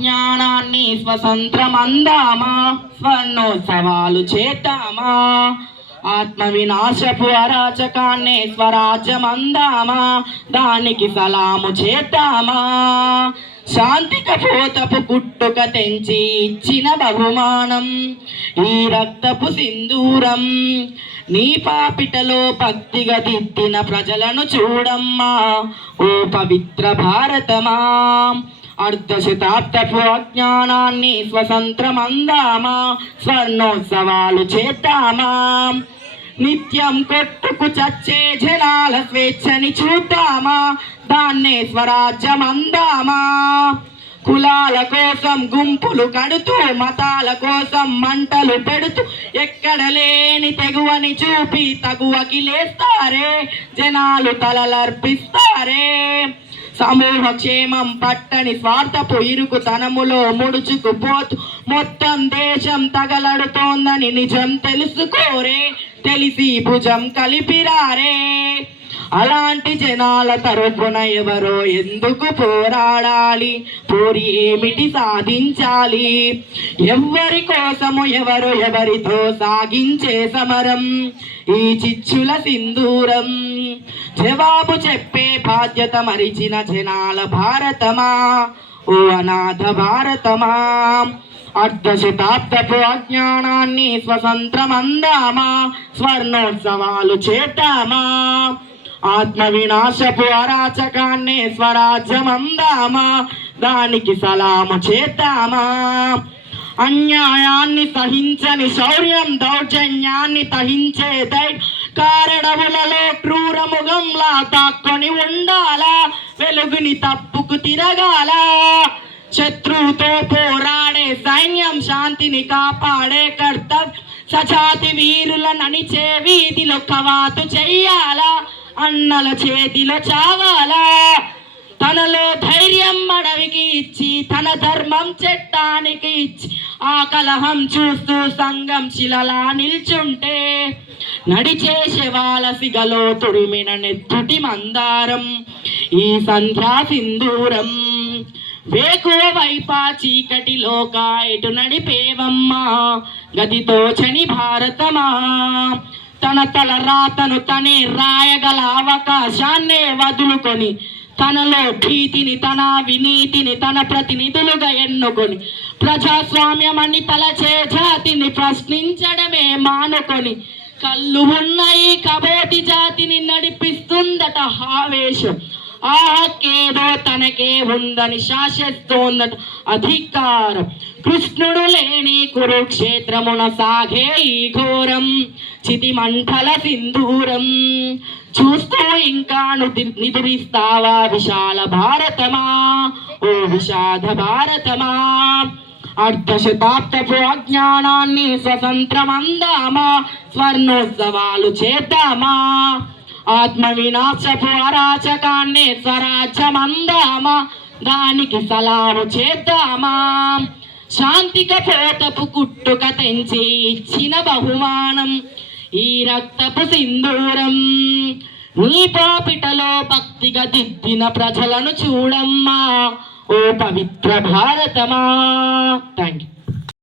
అజ్ఞానాన్ని స్వతంత్రమందామా? స్వర్ణోత్సవాలు చేద్దామా? ఆత్మ వినాశపు స్వరాజ్యం స్వరాజ్యమందామా? దానికి సలాము చేద్దామా? శాంతి కపోతపు పుట్టుక తెంచి ఇచ్చిన బహుమానం ఈ రక్తపు సింధూరం నీ పాపిటలో భక్తిగా దిద్దిన ప్రజలను చూడమ్మా ఓ పవిత్ర భారతమా? అర్ధశతాబ్దపు అజ్ఞానాన్ని స్వతంత్రమందామా స్వర్ణోత్సవాలు చేద్దామా నిత్యం కొట్టుకు చచ్చే జనాల స్వేచ్ఛని చూద్దామా దాన్నే స్వరాజ్యం అందామా కులాల కోసం గుంపులు కడుతూ మతాల కోసం మంటలు పెడుతూ ఎక్కడ లేని తెగువని చూపి తగువకి లేస్తారే జనాలు తలలర్పిస్తారే। సమూహ క్షేమం పట్టని స్వార్థపు ఇరుకుతనములో ముడుచుకుపోతూ మొత్తం దేశం తగలడుతోందని నిజం తెలుసుకోరే తెలిసి భుజం కలిపిరారే. అలాంటి జనాల తరఫున ఎవరో ఎందుకు పోరాడాలి? పోరి ఏమిటి సాధించాలి? ఎవరి కోసము ఎవరు ఎవరితో సాగించే సమరం? ఈ చిచ్చుల సింధూరం. జవాబు చెప్పే బాధ్యత మరిచిన జనాల భారతమా ఓ అనాథ భారతమా అర్ధ శతాబ్దపు అజ్ఞానాన్ని స్వతంత్రమందామా స్వర్ణోత్సవాలు చేటామా ఆత్మ వినాశపు అరాచకాన్ని స్వరాజ్యమందామా దానికి సలాము చేతామా అన్యాయాన్ని సహించని శౌర్యం దౌర్జన్యాన్ని తహించే దై కారడవులలో క్రూరముగంలా తాక్కొని ఉండాలా? వెలుగుని తప్పుకు తిరగాల? శత్రువుతో పోరాడే సైన్యం శాంతిని కాపాడే కర్తవ్యం. సజాతి వీరులనని వీధిలో కవాతు చెయ్యాలా? అన్నల చేతిలో చావాలా? తనలో ధైర్యం అడవికి ఇచ్చి తన ధర్మం చెట్టానికి ఇచ్చి ఆ కలహం చూస్తూ సంఘం శిలలా నిల్చుంటే నడిచే శవాల సిగలో తురిమిన నెత్తుటి మందారం ఈ సంధ్యా సింధూరం. వేకువ వైపా చీకటిలో కాయటు నడిపేవమ్మా? గదితో చని భారతమా? తన తల రాతను తనే రాయగల అవకాశాన్నే వదులుకొని తనలో భీతిని తన వినీతిని తన ప్రతినిధులుగా ఎన్నుకొని ప్రజాస్వామ్యమని తలచే జాతిని ప్రశ్నించడమే మానుకొని కళ్ళు ఉన్న ఈ కబోటి జాతిని నడిపిస్తుందట ఆవేశం ఆ హక్కేదో తనకే ఉందని శాసిస్తోందట అధికారం. కృష్ణుడు లేని కురుక్షేత్రమున సాగే ఈ ఘోరం. చితిమంటల సింధూరం. చూస్తూ ఇంకా నుది- నిదురిస్తావా విశాల భారతమా? ఓ విషాద భారతమా? అర్ధశతాబ్దపు అజ్ఞానాన్ని స్వతంత్రమందామా? స్వర్ణోత్సవాలు చేద్దామా? ఆత్మ వినాశపు అరాచకాన్ని స్వరాజ్యమందామా? దానికి సలాము చేద్దామా? శాంతిక పోతపు కుట్టుక తెంచి ఇచ్చిన బహుమానం ఈ రక్తపు సింధూరం. నీ పాపిటలో భక్తిగా దిద్దిన ప్రజలను చూడమ్మా ఓ పవిత్ర భారతమా. Thank you